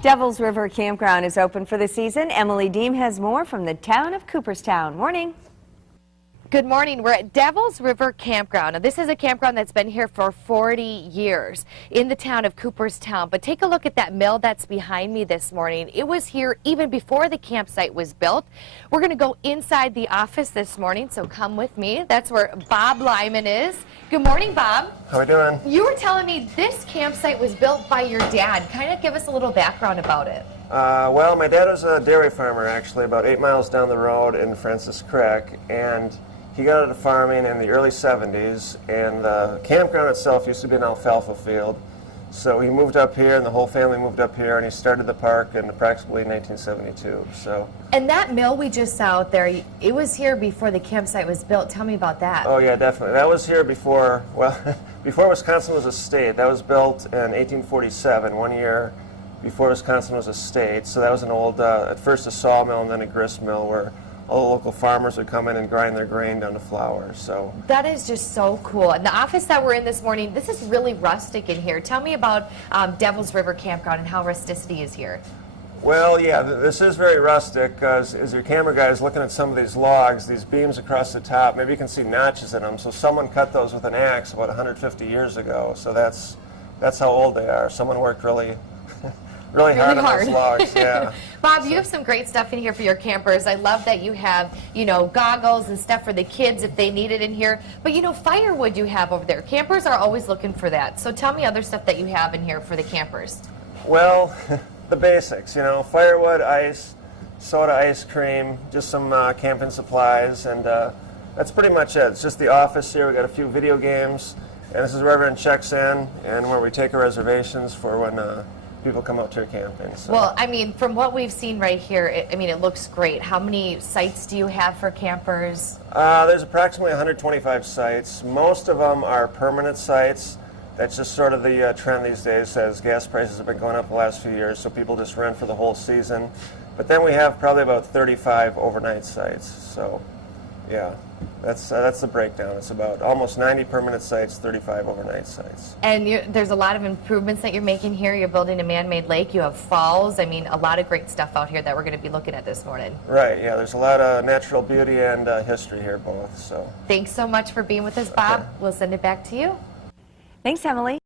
Devil's River Campground is open for the season. Emily Deem has more from the town of Cooperstown. Morning. Good morning. We're at Devil's River Campground. Now, this is a campground that's been here for 40 years in the town of Cooperstown. But take a look at that mill that's behind me this morning. It was here even before the campsite was built. We're going to go inside the office this morning, so come with me. That's where Bob Lyman is. Good morning, Bob. How are we doing? You were telling me this campsite was built by your dad. Kind of give us a little background about it. Well, my dad was a dairy farmer, actually, about 8 miles down the road in Francis Creek, and he got into farming in the early 70s, and the campground itself used to be an alfalfa field. So he moved up here, and the whole family moved up here, and he started the park in approximately 1972. And that mill we just saw out there, it was here before the campsite was built. Tell me about that. Oh yeah, definitely. That was here before, well, before Wisconsin was a state. That was built in 1847, 1 year before Wisconsin was a state. So that was an old, at first a sawmill and then a grist mill where all the local farmers would come in and grind their grain down to flour. So that is just so cool. And the office that we're in this morning, this is really rustic in here. Tell me about Devil's River Campground and how rusticity is here. Well, yeah, this is very rustic. As your camera guy is looking at some of these logs, these beams across the top, maybe you can see notches in them. So someone cut those with an axe about 150 years ago. So that's how old they are. Someone worked really hard on those logs. Yeah. Bob, you have some great stuff in here for your campers. I love that you have, goggles and stuff for the kids if they need it in here. But, firewood you have over there. Campers are always looking for that. So tell me other stuff that you have in here for the campers. Well, the basics, firewood, ice, soda, ice cream, just some camping supplies, and that's pretty much it. It's just the office here. We got a few video games, and this is where everyone checks in and where we take our reservations for when people come out to camping. So. Well, I mean, from what we've seen right here, it looks great. How many sites do you have for campers? There's approximately 125 sites. Most of them are permanent sites. That's just sort of the trend these days, as gas prices have been going up the last few years, so people just rent for the whole season. But then we have probably about 35 overnight sites. So, yeah, that's the breakdown. It's about almost 90 permanent sites, 35 overnight sites. And there's a lot of improvements that you're making here. You're building a man-made lake. You have falls. I mean, a lot of great stuff out here that we're going to be looking at this morning. Right, yeah, there's a lot of natural beauty and history here both. So. Thanks so much for being with us, Bob. Okay. We'll send it back to you. Thanks, Emily.